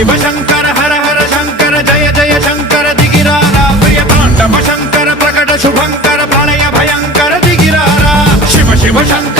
शिव शंकर हर हर शंकर जय जय शंकर दिगिरारा प्रिय तांडव शंकर प्रकट शुभंकर प्रलय भयंकर दिगिरारा शिव शिव शंकर